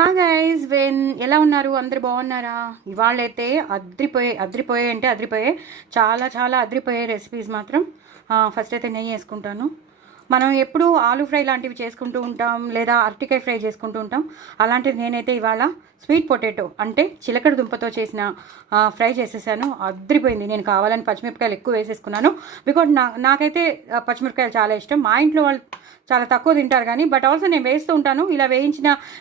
Hi guys ఎలా ఉన్నారు? అందరు బాగున్నారా? ఇవాళైతే అద్రిపోయే అంటే అద్రిపోయే చాలా చాలా అద్రిపోయే రెసిపీస్ మాత్రం. ఫస్ట్ అయితే నెయ్యి వేసుకుంటాను. మనం ఎప్పుడు ఆలూ ఫ్రై లాంటివి చేసుకుంటూ ఉంటాం, లేదా అరటికాయ ఫ్రై చేసుకుంటూ ఉంటాం. అలాంటిది నేనైతే ఇవాళ స్వీట్ పొటాటో అంటే చిలకడ దుంపతో చేసిన ఫ్రై చేసేసాను. అద్రిపోయింది. నేను కావాలని పచ్చిమిరపకాయలు ఎక్కువ వేసేసుకున్నాను. బికాజ్ నాకైతే పచ్చిమిరపకాయలు చాలా ఇష్టం. మా ఇంట్లో వాళ్ళు చాలా తక్కువ తింటారు కానీ, బట్ ఆల్సో నేను వేస్తూ ఉంటాను. ఇలా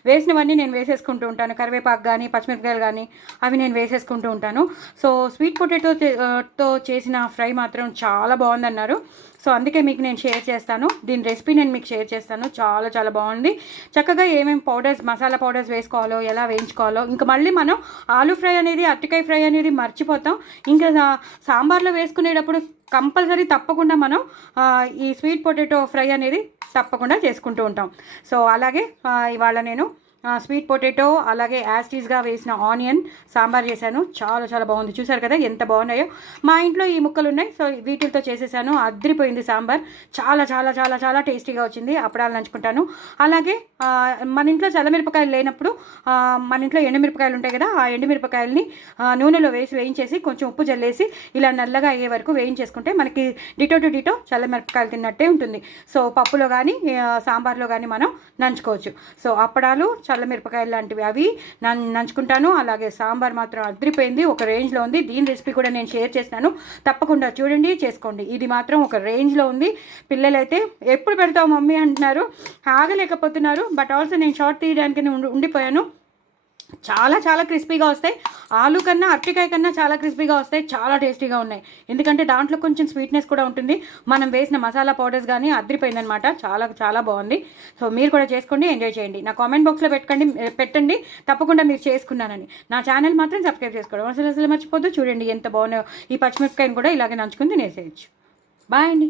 వేసినవన్నీ నేను వేసేసుకుంటూ ఉంటాను. కరివేపాకు కానీ పచ్చిమిరపకాయలు కానీ అవి నేను వేసేసుకుంటూ ఉంటాను. సో స్వీట్ పొటాటోతో చేసిన ఫ్రై మాత్రం చాలా బాగుందన్నారు. సో అందుకే మీకు నేను షేర్ చేస్తాను. దీని రెసిపీ నేను మీకు షేర్ చేస్తాను. చాలా చాలా బాగుంది. చక్కగా ఏమేమి మసాలా పౌడర్స్ వేసుకోవాలో, ఎలా వేయించుకోవాలో. ఇంకా మళ్ళీ మనం ఆలూ ఫ్రై అనేది, అరటికాయ ఫ్రై అనేది మర్చిపోతాం. ఇంకా సాంబార్లో వేసుకునేటప్పుడు కంపల్సరీ తప్పకుండా మనం ఈ స్వీట్ పొటాటో ఫ్రై అనేది తప్పకుండా చేసుకుంటూ ఉంటాం. సో అలాగే ఇవాళ నేను స్వీట్ పొటాటో అలాగే యాస్టీస్గా వేసిన ఆనియన్ సాంబార్ చేశాను. చాలా చాలా బాగుంది. చూసారు కదా ఎంత బాగున్నాయో. మా ఇంట్లో ఈ ముక్కలు ఉన్నాయి, సో వీటితో చేసేసాను. అద్రిపోయింది సాంబార్. చాలా చాలా చాలా చాలా టేస్టీగా వచ్చింది. అప్పడాలు నంచుకుంటాను. అలాగే మన ఇంట్లో చల్లమిరపకాయలు లేనప్పుడు మన ఇంట్లో ఎండుమిరపకాయలు ఉంటాయి కదా, ఆ ఎండుమిరపకాయలని నూనెలో వేయించేసి కొంచెం ఉప్పు జల్లేసి ఇలా నల్లగా అయ్యే వరకు వేయించేసుకుంటే మనకి డిటో టు డిటో చల్లమిరపకాయలు తిన్నట్టే ఉంటుంది. సో పప్పులో కానీ సాంబార్లో కానీ మనం నంచుకోవచ్చు. సో అప్పడాలు చల్లమిరపకాయలు లాంటివి అవి నంచుకుంటాను. అలాగే సాంబార్ మాత్రం అద్రిపోయింది. ఒక రేంజ్లో ఉంది. దీని రెసిపీ కూడా నేను షేర్ చేసినాను. తప్పకుండా చూడండి, చేసుకోండి. ఇది మాత్రం ఒక రేంజ్లో ఉంది. పిల్లలైతే ఎప్పుడు పెడతావు మమ్మీ అంటున్నారు, ఆగలేకపోతున్నారు. బట్ ఆల్సో నేను షార్ట్ తీయడానికి ఉండిపోయాను. చాలా చాలా క్రిస్పీగా వస్తాయి. ఆలు కన్నా అరటికాయ కన్నా చాలా క్రిస్పీగా వస్తాయి. చాలా టేస్టీగా ఉన్నాయి. ఎందుకంటే దాంట్లో కొంచెం స్వీట్నెస్ కూడా ఉంటుంది. మనం వేసిన మసాలా పౌడర్స్ కానీ అద్రిపోయిందనమాట. చాలా చాలా బాగుంది. సో మీరు కూడా చేసుకోండి, ఎంజాయ్ చేయండి. నా కామెంట్ బాక్స్లో పెట్టండి తప్పకుండా మీరు చేసుకున్నానని. నా ఛానల్ మాత్రం సబ్స్క్రైబ్ చేసుకోవడం అసలు మర్చిపోద్దు. చూడండి ఎంత బాగున్నాయో. ఈ పచ్చిమిరపకాయని కూడా ఇలాగే నంచుకుని తినేసేయచ్చు. బాయ్ అండి.